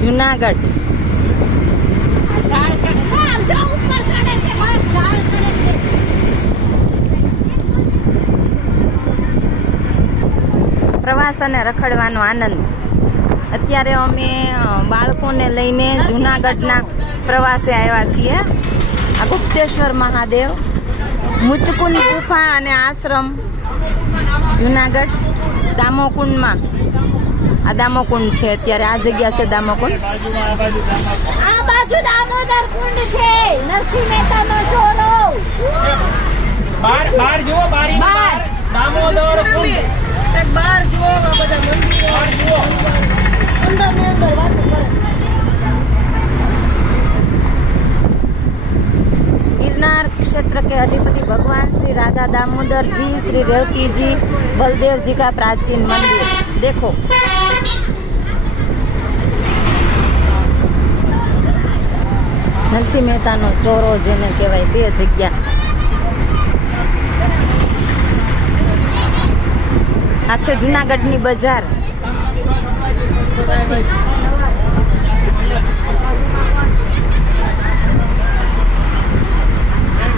જુનાગઢ પ્રવાસ અને રખડવાનો આનંદ. અત્યારે અમે બાળકોને લઈને જુનાગઢના પ્રવાસે આવ્યા છીએ. આ ગુપ્તેશ્વર મહાદેવ, મુચકુંદ ગુફા અને આશ્રમ જુનાગઢ દામોકુંડમાં. આ દામોકુંડ છે. અત્યારે આ જગ્યા છે દામોકુંડ. આ બાજુ દામોદર કુંડ છે, નરસિંહ મહેતાનો ચોરો. બાર જુઓ, બારી બાર દામોદર કુંડ. બાર જુઓ, બધા મંદિરો અંદર ને અંદર વાત કરે. गिरनार क्षेत्र के अधिपति भगवान श्री राधा दामोदर जी, श्री रेवती जी, बलदेव जी का प्राचीन मंदिर. देखो નરસિંહ મહેતાનો ચોરો જેને કહેવાય તે જગ્યા. આ છે જુનાગઢની બજાર.